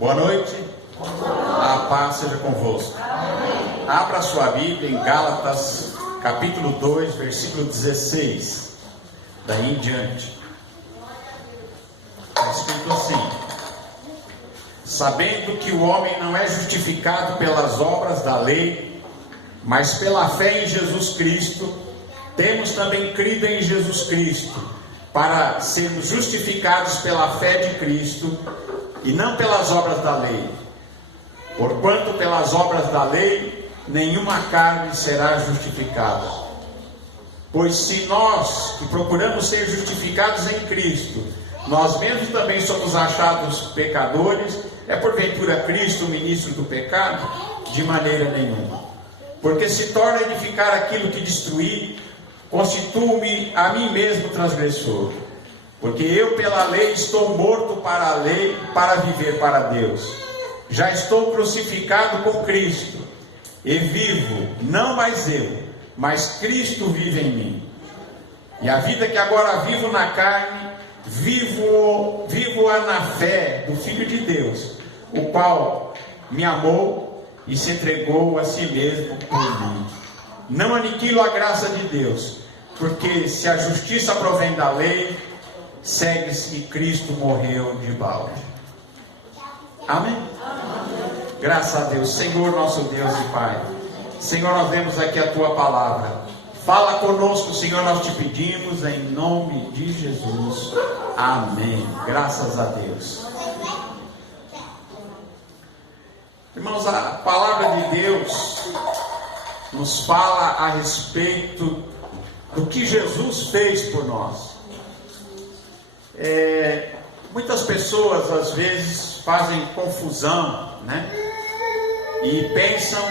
Boa noite. A paz seja convosco. Abra sua Bíblia em Gálatas, capítulo 2, versículo 16. Daí em diante. Está escrito assim: sabendo que o homem não é justificado pelas obras da lei, mas pela fé em Jesus Cristo, temos também crido em Jesus Cristo, para sermos justificados pela fé de Cristo, e não pelas obras da lei. Porquanto pelas obras da lei, nenhuma carne será justificada. Pois se nós, que procuramos ser justificados em Cristo, nós mesmos também somos achados pecadores, é porventura Cristo o ministro do pecado? De maneira nenhuma. Porque se torna edificar aquilo que destruí, constituo-me a mim mesmo transgressor. Porque eu pela lei estou morto para a lei, para viver para Deus. Já estou crucificado com Cristo, e vivo, não mais eu, mas Cristo vive em mim. E a vida que agora vivo na carne, vivo-a na fé do Filho de Deus, o qual me amou e se entregou a si mesmo por mim. Não aniquilo a graça de Deus, porque se a justiça provém da lei, segue-se que Cristo morreu de balde. Amém? Amém? Graças a Deus. Senhor nosso Deus e Pai, Senhor, nós vemos aqui a Tua palavra. Fala conosco, Senhor, nós te pedimos em nome de Jesus. Amém. Graças a Deus. Irmãos, a palavra de Deus nos fala a respeito do que Jesus fez por nós. Muitas pessoas às vezes fazem confusão, né? E pensam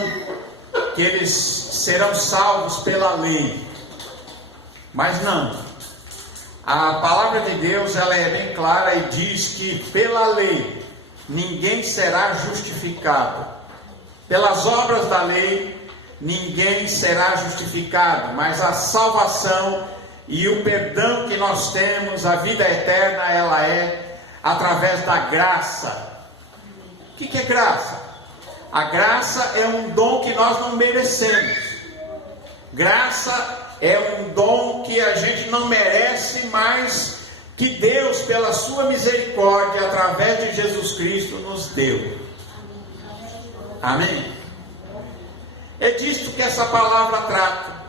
que eles serão salvos pela lei. Mas não. A palavra de Deus, ela é bem clara e diz que pela lei ninguém será justificado. Pelas obras da lei ninguém será justificado, mas a salvação e o perdão que nós temos, a vida eterna, ela é através da graça. O que é graça? A graça é um dom que nós não merecemos. Graça é um dom que a gente não merece, mas que Deus, pela sua misericórdia, através de Jesus Cristo, nos deu. Amém? É disto que essa palavra trata.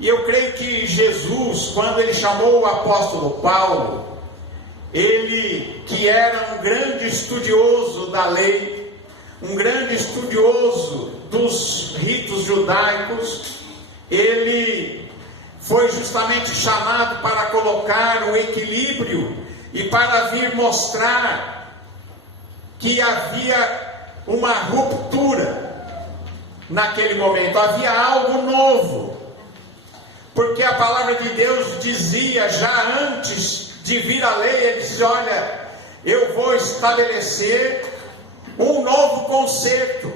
E eu creio que Jesus, quando ele chamou o apóstolo Paulo, ele que era um grande estudioso da lei, um grande estudioso dos ritos judaicos, ele foi justamente chamado para colocar o equilíbrio e para vir mostrar que havia uma ruptura naquele momento, havia algo novo. Porque a palavra de Deus dizia, já antes de vir a lei, ele dizia: olha, eu vou estabelecer um novo concerto.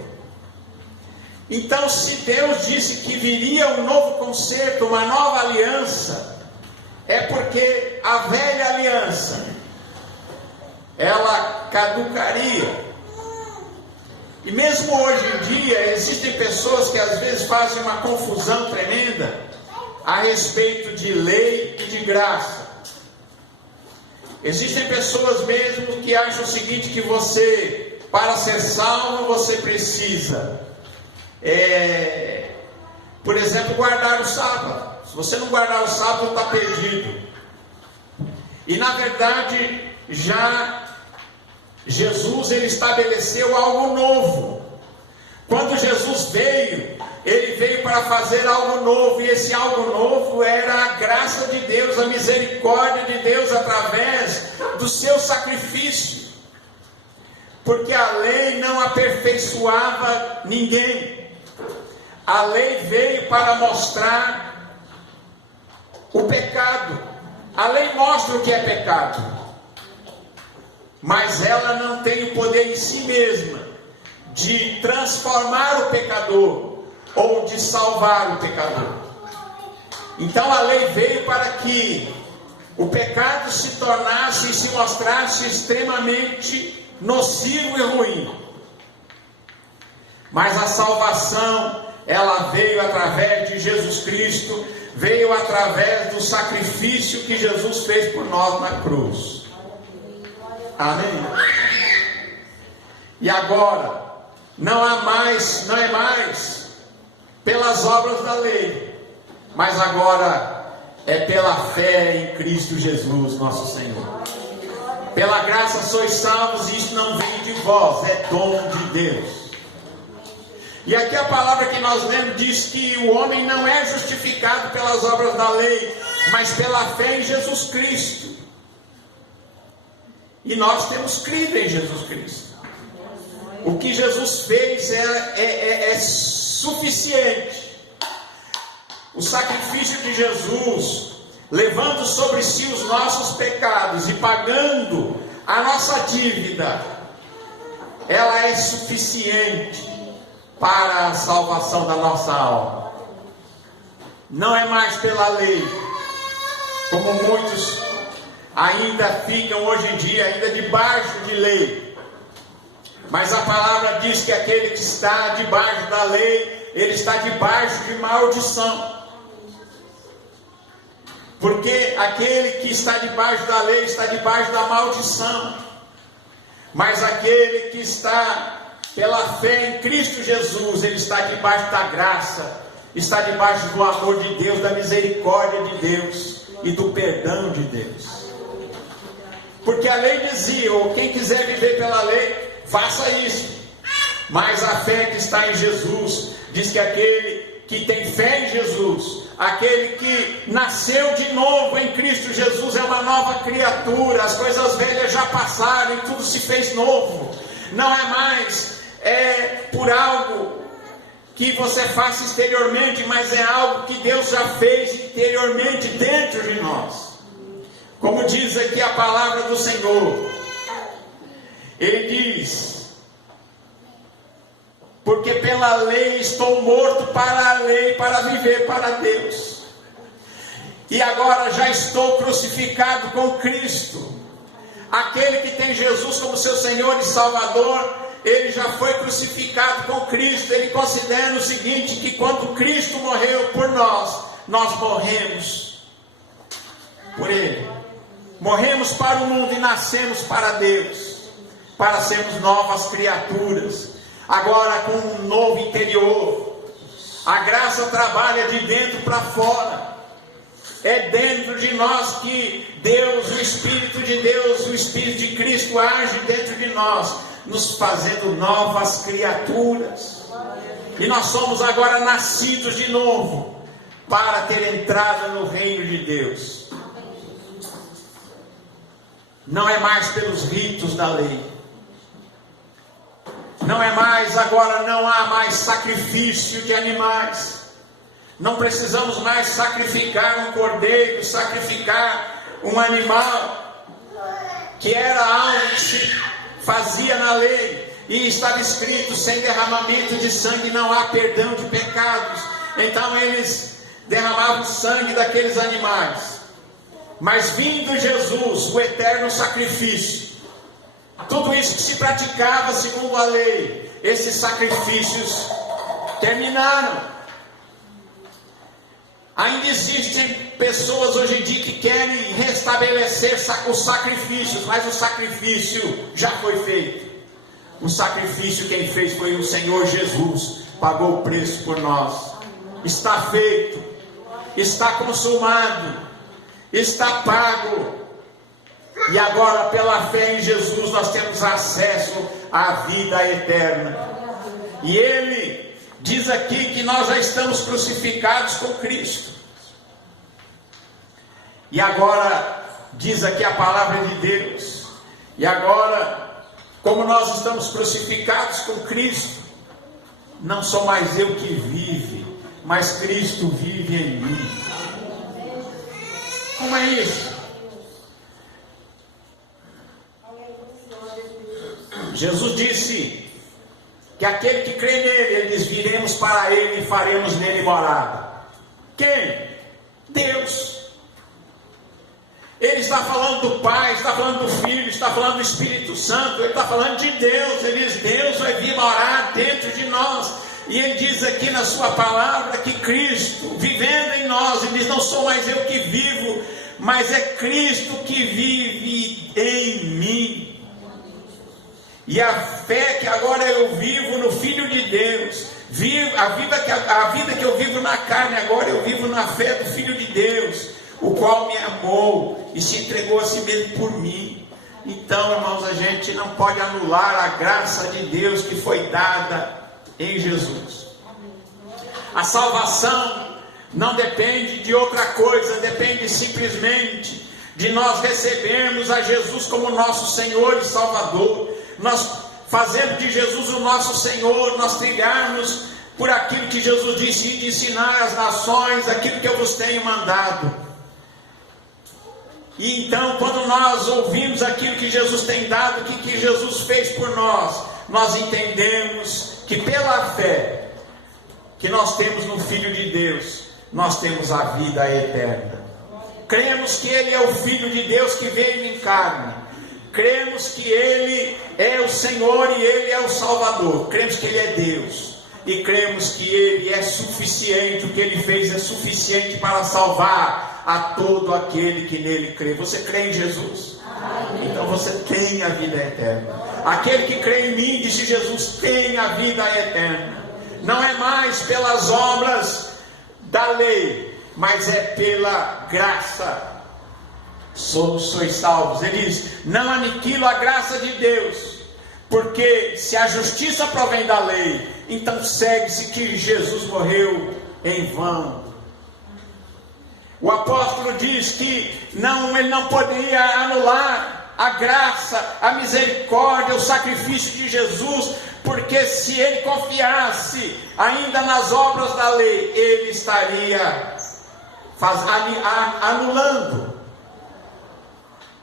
Então, se Deus disse que viria um novo concerto, uma nova aliança, é porque a velha aliança, ela caducaria. E mesmo hoje em dia, existem pessoas que às vezes fazem uma confusão tremenda a respeito de lei e de graça. Existem pessoas mesmo que acham o seguinte, que você, para ser salvo, você precisa, por exemplo, guardar o sábado. Se você não guardar o sábado, está perdido. E na verdade, já Jesus, ele estabeleceu algo novo. Quando Jesus veio, ele veio para fazer algo novo, e esse algo novo era a graça de Deus, a misericórdia de Deus através do seu sacrifício. Porque a lei não aperfeiçoava ninguém. A lei veio para mostrar o pecado. A lei mostra o que é pecado, mas ela não tem o poder em si mesma de transformar o pecador ou de salvar o pecador. Então a lei veio para que o pecado se tornasse e se mostrasse extremamente nocivo e ruim. Mas a salvação, ela veio através de Jesus Cristo, veio através do sacrifício que Jesus fez por nós na cruz. Amém? E agora, não é mais pelas obras da lei, mas agora é pela fé em Cristo Jesus, nosso Senhor. Pela graça sois salvos, e isso não vem de vós, é dom de Deus. E aqui a palavra que nós lemos diz que o homem não é justificado pelas obras da lei, mas pela fé em Jesus Cristo. E nós temos crido em Jesus Cristo. O que Jesus fez é suficiente. O sacrifício de Jesus, levando sobre si os nossos pecados e pagando a nossa dívida, ela é suficiente para a salvação da nossa alma. Não é mais pela lei, como muitos ainda ficam hoje em dia, ainda debaixo de lei. Mas a palavra diz que aquele que está debaixo da lei, ele está debaixo de maldição. Porque aquele que está debaixo da lei está debaixo da maldição. Mas aquele que está pela fé em Cristo Jesus, ele está debaixo da graça, está debaixo do amor de Deus, da misericórdia de Deus e do perdão de Deus. Porque a lei dizia, ou quem quiser viver pela lei, faça isso. Mas a fé que está em Jesus, diz que aquele que tem fé em Jesus, aquele que nasceu de novo em Cristo Jesus, é uma nova criatura. As coisas velhas já passaram e tudo se fez novo. Não é mais por algo que você faça exteriormente, mas é algo que Deus já fez interiormente dentro de nós. Como diz aqui a palavra do Senhor, ele diz: porque pela lei estou morto para a lei, para viver para Deus. E agora já estou crucificado com Cristo. Aquele que tem Jesus como seu Senhor e Salvador, ele já foi crucificado com Cristo. Ele considera o seguinte, que quando Cristo morreu por nós, nós morremos por Ele. Morremos para o mundo e nascemos para Deus, para sermos novas criaturas, agora com um novo interior. A graça trabalha de dentro para fora. É dentro de nós que Deus, o Espírito de Deus, o Espírito de Cristo age dentro de nós, nos fazendo novas criaturas. E nós somos agora nascidos de novo, para ter entrada no reino de Deus. Não é mais pelos ritos da lei. Não é mais, agora não há mais sacrifício de animais. Não precisamos mais sacrificar um cordeiro, sacrificar um animal, que era algo que se fazia na lei, e estava escrito: sem derramamento de sangue não há perdão de pecados. Então eles derramavam sangue daqueles animais. Mas vindo Jesus, o eterno sacrifício, tudo isso que se praticava segundo a lei, esses sacrifícios terminaram. Ainda existem pessoas hoje em dia que querem restabelecer os sacrifícios, mas o sacrifício já foi feito. O sacrifício quem fez foi o Senhor Jesus, pagou o preço por nós. Está feito, está consumado, está pago. E agora, pela fé em Jesus, nós temos acesso à vida eterna. E Ele diz aqui que nós já estamos crucificados com Cristo. E agora, diz aqui a palavra de Deus, e agora, como nós estamos crucificados com Cristo, não sou mais eu que vive, mas Cristo vive em mim. Como é isso? Jesus disse que aquele que crê nele, eles viremos para ele e faremos nele morada. Quem? Deus. Ele está falando do Pai, está falando do Filho, está falando do Espírito Santo, ele está falando de Deus. Ele diz: Deus vai vir morar dentro de nós. E ele diz aqui na sua palavra que Cristo, vivendo em nós, ele diz: não sou mais eu que vivo, mas é Cristo que vive em mim. E a fé que agora eu vivo no Filho de Deus, a vida que eu vivo na carne, agora eu vivo na fé do Filho de Deus, o qual me amou e se entregou a si mesmo por mim. Então, irmãos, a gente não pode anular a graça de Deus que foi dada em Jesus. A salvação não depende de outra coisa, depende simplesmente de nós recebermos a Jesus como nosso Senhor e Salvador. Nós fazendo de Jesus o nosso Senhor, nós trilharmos por aquilo que Jesus disse, de ensinar às nações aquilo que eu vos tenho mandado. E então, quando nós ouvimos aquilo que Jesus tem dado, o que Jesus fez por nós, nós entendemos que pela fé que nós temos no Filho de Deus, nós temos a vida eterna. Cremos que Ele é o Filho de Deus que veio em carne. Cremos que Ele é o Senhor e Ele é o Salvador. Cremos que Ele é Deus. E cremos que Ele é suficiente, o que Ele fez é suficiente para salvar a todo aquele que nele crê. Você crê em Jesus? Amém. Então você tem a vida eterna. Aquele que crê em mim, disse Jesus, tem a vida eterna. Não é mais pelas obras da lei, mas é pela graça. Sois salvos. Ele diz: não aniquilo a graça de Deus, porque se a justiça provém da lei, então segue-se que Jesus morreu em vão. O apóstolo diz que ele não poderia anular a graça, a misericórdia, o sacrifício de Jesus, porque se ele confiasse ainda nas obras da lei, ele estaria anulando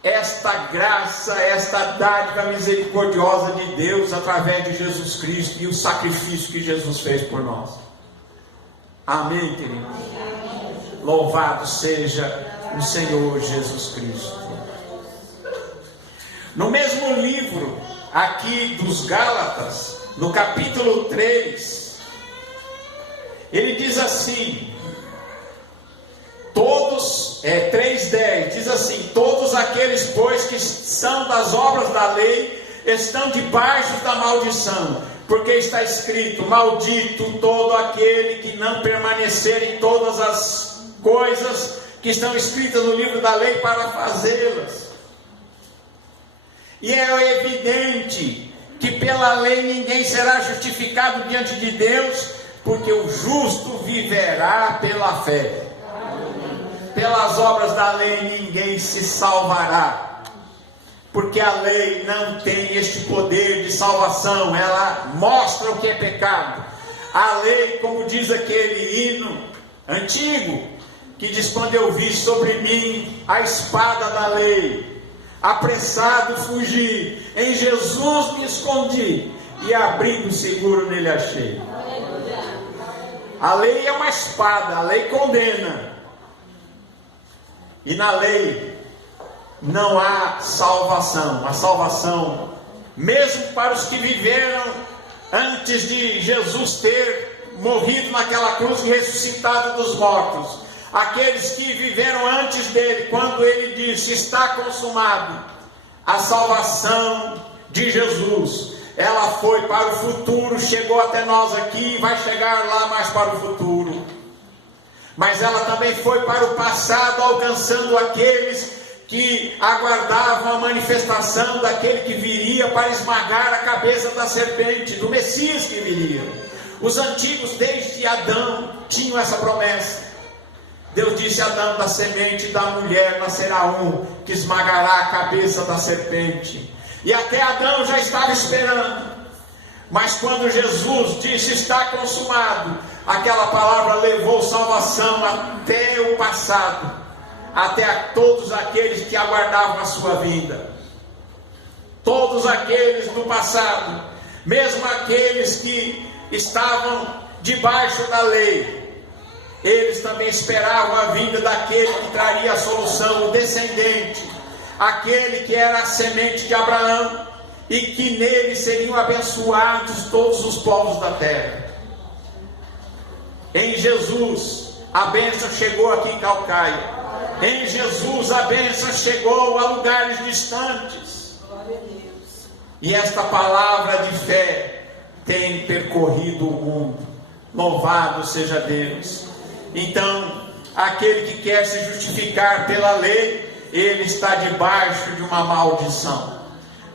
esta graça, esta dádiva misericordiosa de Deus através de Jesus Cristo e o sacrifício que Jesus fez por nós. Amém, queridos? Louvado seja o Senhor Jesus Cristo. No mesmo livro aqui dos Gálatas, no capítulo 3, ele diz assim, 3:10, diz assim: todos aqueles, pois, que são das obras da lei, estão debaixo da maldição, porque está escrito: maldito todo aquele que não permanecer em todas as coisas que estão escritas no livro da lei para fazê-las. E é evidente que pela lei ninguém será justificado diante de Deus, porque o justo viverá pela fé. Pelas obras da lei ninguém se salvará, porque a lei não tem este poder de salvação. Ela mostra o que é pecado. A lei, como diz aquele hino antigo, que diz: quando eu vi sobre mim a espada da lei, apressado fugi, em Jesus me escondi, e abrigo seguro nele achei. A lei é uma espada, a lei condena. E na lei não há salvação. A salvação, mesmo para os que viveram antes de Jesus ter morrido naquela cruz e ressuscitado dos mortos, aqueles que viveram antes dele, quando ele disse: está consumado, a salvação de Jesus, ela foi para o futuro, chegou até nós aqui e vai chegar lá mais para o futuro. Mas ela também foi para o passado, alcançando aqueles que aguardavam a manifestação daquele que viria para esmagar a cabeça da serpente, do Messias que viria. Os antigos, desde Adão, tinham essa promessa. Deus disse a Adão: da semente da mulher nascerá um que esmagará a cabeça da serpente. E até Adão já estava esperando. Mas quando Jesus disse: está consumado, aquela palavra levou salvação até o passado, até a todos aqueles que aguardavam a sua vinda. Todos aqueles do passado, mesmo aqueles que estavam debaixo da lei, eles também esperavam a vinda daquele que traria a solução, o descendente, aquele que era a semente de Abraão, e que nele seriam abençoados todos os povos da terra. Em Jesus, a bênção chegou aqui em Caucaia. Em Jesus, a bênção chegou a lugares distantes. E esta palavra de fé tem percorrido o mundo. Louvado seja Deus. Então, aquele que quer se justificar pela lei, ele está debaixo de uma maldição.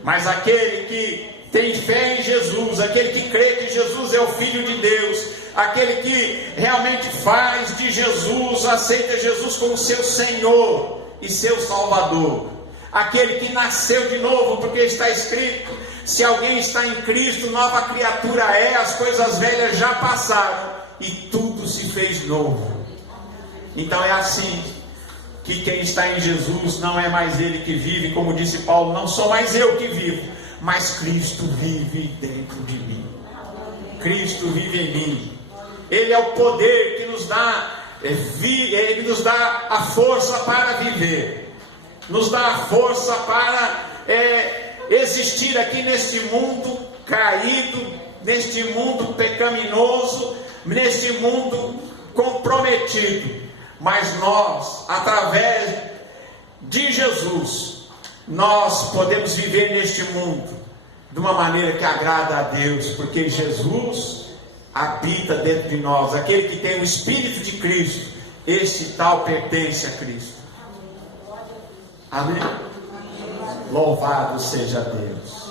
Mas aquele que tem fé em Jesus, aquele que crê que Jesus é o Filho de Deus, aquele que realmente faz de Jesus, aceita Jesus como seu Senhor e seu Salvador, aquele que nasceu de novo, porque está escrito: se alguém está em Cristo, nova criatura é, as coisas velhas já passaram e tudo se fez novo. Então é assim que quem está em Jesus não é mais ele que vive, como disse Paulo: não sou mais eu que vivo, mas Cristo vive dentro de mim. Cristo vive em mim. Ele é o poder que nos dá, ele nos dá a força para viver, nos dá a força para existir aqui neste mundo caído, neste mundo pecaminoso, neste mundo comprometido. Mas nós, através de Jesus, nós podemos viver neste mundo de uma maneira que agrada a Deus, porque Jesus habita dentro de nós. Aquele que tem o Espírito de Cristo, este tal pertence a Cristo. Amém? Louvado seja Deus.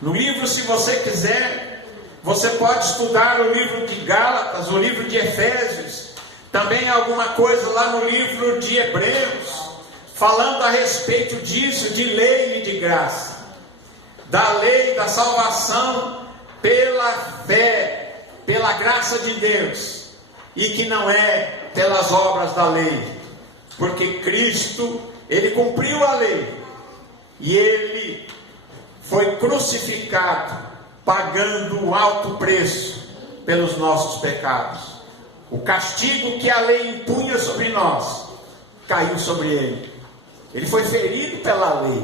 No livro, se você quiser, você pode estudar o livro de Gálatas, o livro de Efésios, também alguma coisa lá no livro de Hebreus, falando a respeito disso, de lei e de graça, da lei da salvação pela fé, pela graça de Deus, e que não é pelas obras da lei, porque Cristo, ele cumpriu a lei, e ele foi crucificado, pagando um alto preço pelos nossos pecados. O castigo que a lei impunha sobre nós caiu sobre ele. Ele foi ferido pela lei.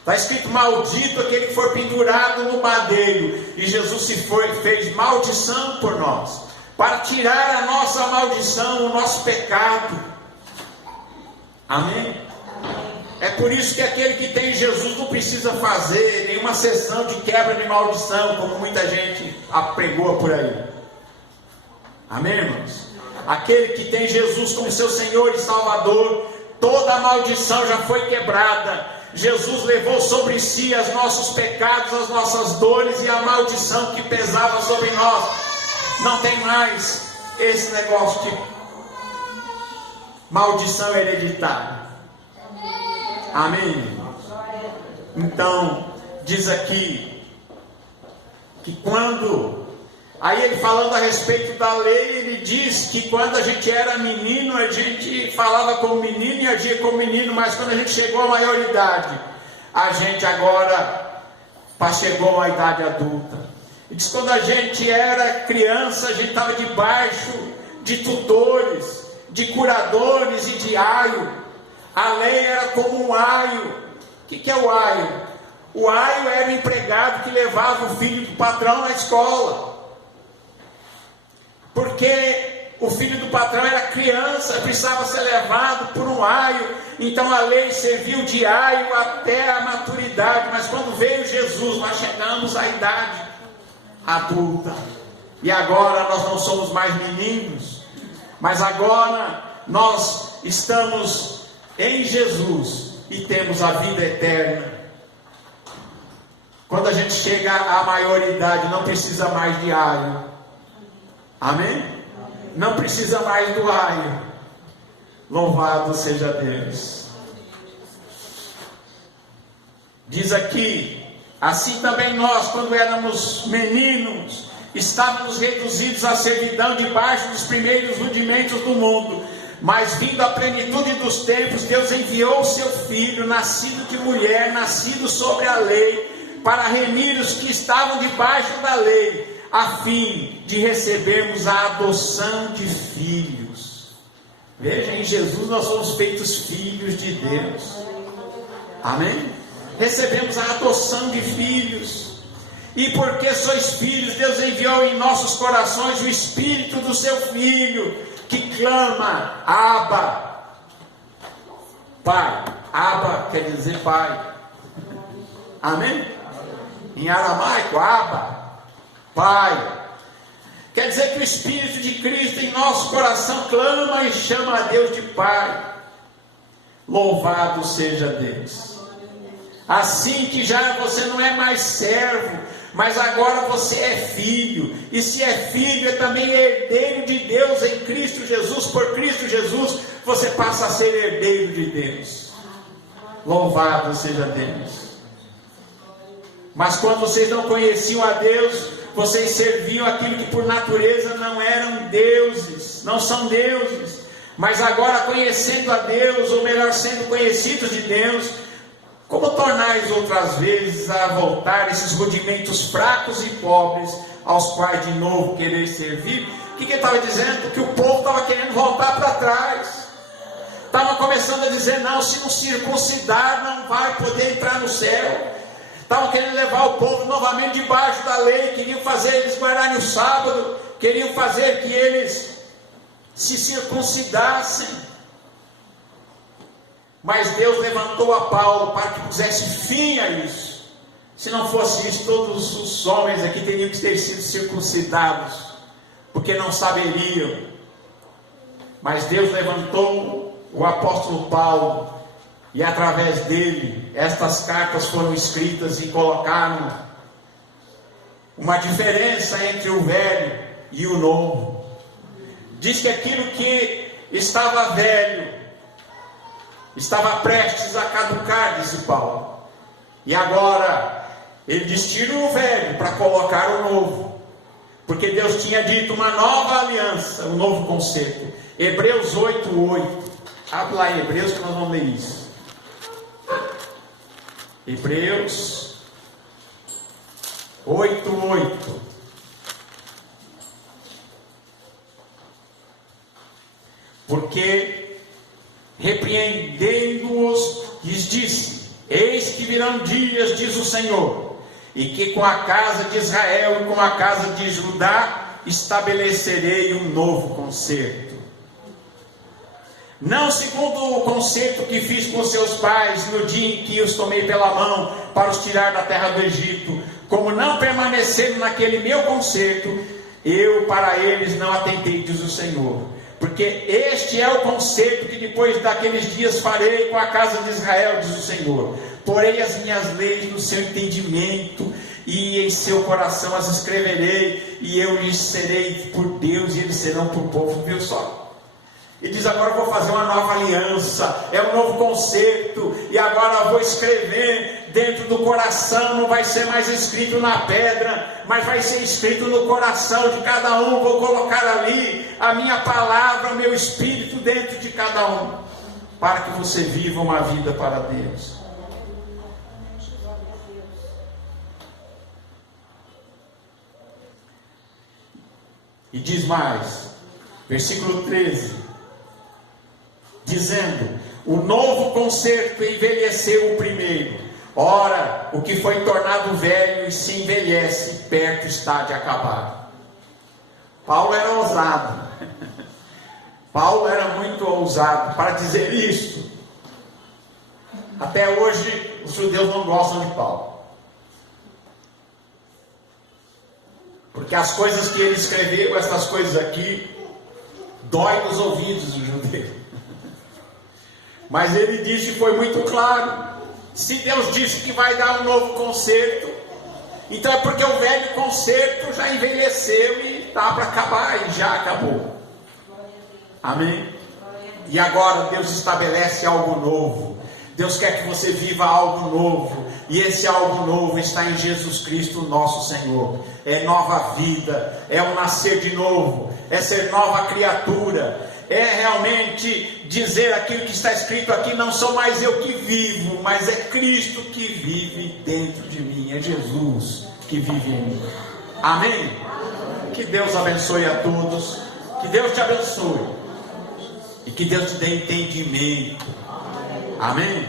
Está escrito: maldito aquele que for pendurado no madeiro. E Jesus fez maldição por nós, para tirar a nossa maldição, o nosso pecado. Amém? É por isso que aquele que tem Jesus não precisa fazer nenhuma sessão de quebra de maldição, como muita gente apregou por aí. Amém, irmãos? Aquele que tem Jesus como seu Senhor e Salvador, toda a maldição já foi quebrada. Jesus levou sobre si os nossos pecados, as nossas dores e a maldição que pesava sobre nós. Não tem mais esse negócio de maldição hereditária. Amém? Então, diz aqui que quando... Aí ele falando a respeito da lei, ele diz que quando a gente era menino, a gente falava como menino e agia como menino, mas quando a gente chegou à maioridade, a gente agora chegou à idade adulta. E diz que quando a gente era criança, a gente estava debaixo de tutores, de curadores e de aio. A lei era como um aio. O que é o aio? O aio era o empregado que levava o filho do patrão na escola. Porque o filho do patrão era criança, precisava ser levado por um aio. Então a lei serviu de aio até a maturidade. Mas quando veio Jesus, nós chegamos à idade adulta. E agora nós não somos mais meninos, mas agora nós estamos em Jesus e temos a vida eterna. Quando a gente chega à maioridade, não precisa mais de aio. Amém? Não precisa mais do aio. Louvado seja Deus. Diz aqui: assim também nós, quando éramos meninos, estávamos reduzidos à servidão debaixo dos primeiros rudimentos do mundo. Mas vindo a plenitude dos tempos, Deus enviou o seu Filho, nascido de mulher, nascido sobre a lei, para remir os que estavam debaixo da lei, a fim de recebermos a adoção de filhos. Veja, em Jesus nós somos feitos filhos de Deus. Amém? Recebemos a adoção de filhos. E porque sois filhos, Deus enviou em nossos corações o Espírito do seu Filho, que clama, Abba, Pai. Abba quer dizer Pai. Amém? Em aramaico, Abba, Pai. Quer dizer que o Espírito de Cristo em nosso coração clama e chama a Deus de Pai. Louvado seja Deus. Assim que já você não é mais servo, mas agora você é filho. E se é filho, é também herdeiro de Deus em Cristo Jesus. Por Cristo Jesus, você passa a ser herdeiro de Deus. Louvado seja Deus. Mas quando vocês não conheciam a Deus, vocês serviam aquilo que por natureza não eram deuses, não são deuses. Mas agora conhecendo a Deus, ou melhor, sendo conhecidos de Deus, como tornais outras vezes a voltar esses rudimentos fracos e pobres, aos quais de novo querer servir? O que ele estava dizendo? Que o povo estava querendo voltar para trás. Estavam começando a dizer, não, se não circuncidar, não vai poder entrar no céu. Estavam querendo levar o povo novamente debaixo da lei, queriam fazer eles guardarem o sábado, queriam fazer que eles se circuncidassem. Mas Deus levantou a Paulo para que pusesse fim a isso. Se não fosse isso, todos os homens aqui teriam que ter sido circuncidados, porque não saberiam. Mas Deus levantou o apóstolo Paulo, e através dele, estas cartas foram escritas e colocaram uma diferença entre o velho e o novo. Diz que aquilo que estava velho estava prestes a caducar, disse Paulo. E agora, ele diz, tira o velho para colocar o novo. Porque Deus tinha dito uma nova aliança, um novo conceito. Hebreus 8:8. Abre lá em Hebreus que nós vamos ler isso. Hebreus 8:8. Porque repreendendo-os, lhes disse, eis que virão dias, diz o Senhor, e que com a casa de Israel e com a casa de Judá estabelecerei um novo concerto. Não segundo o concerto que fiz com seus pais no dia em que os tomei pela mão para os tirar da terra do Egito, como não permaneceram naquele meu concerto, eu para eles não atentei, diz o Senhor. Porque este é o concerto que depois daqueles dias farei com a casa de Israel, diz o Senhor. Porei as minhas leis no seu entendimento e em seu coração as escreverei, e eu lhes serei por Deus e eles serão por povo. Viu só? E diz, agora eu vou fazer uma nova aliança, é um novo concerto, e agora eu vou escrever dentro do coração, não vai ser mais escrito na pedra, mas vai ser escrito no coração de cada um. Vou colocar ali a minha palavra, o meu espírito dentro de cada um, para que você viva uma vida para Deus. E diz mais, versículo 13, dizendo, o novo concerto envelheceu o primeiro. Ora, o que foi tornado velho e se envelhece, perto está de acabar. Paulo era ousado. Paulo era muito ousado para dizer isso. Até hoje, os judeus não gostam de Paulo. Porque as coisas que ele escreveu, essas coisas aqui, dói nos ouvidos do judeu. Mas ele disse e foi muito claro. Se Deus disse que vai dar um novo concerto, então é porque o velho concerto já envelheceu e está para acabar, e já acabou. Amém? E agora Deus estabelece algo novo. Deus quer que você viva algo novo. E esse algo novo está em Jesus Cristo, nosso Senhor. É nova vida, é um nascer de novo, é ser nova criatura. É realmente dizer aquilo que está escrito aqui, não sou mais eu que vivo, mas é Cristo que vive dentro de mim, é Jesus que vive em mim. Amém? Que Deus abençoe a todos. Que Deus te abençoe. E que Deus te dê entendimento. Amém?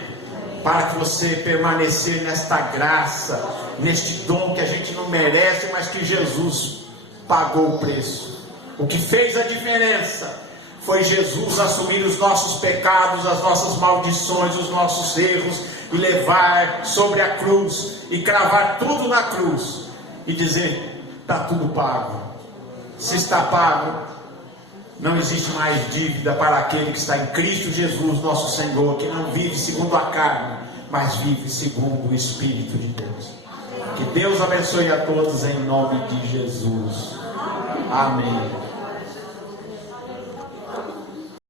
Para que você permanecer nesta graça, neste dom que a gente não merece, mas que Jesus pagou o preço. O que fez a diferença foi Jesus assumir os nossos pecados, as nossas maldições, os nossos erros, e levar sobre a cruz, e cravar tudo na cruz, e dizer: está tudo pago. Se está pago, não existe mais dívida para aquele que está em Cristo Jesus, nosso Senhor, que não vive segundo a carne, mas vive segundo o Espírito de Deus. Que Deus abençoe a todos em nome de Jesus. Amém.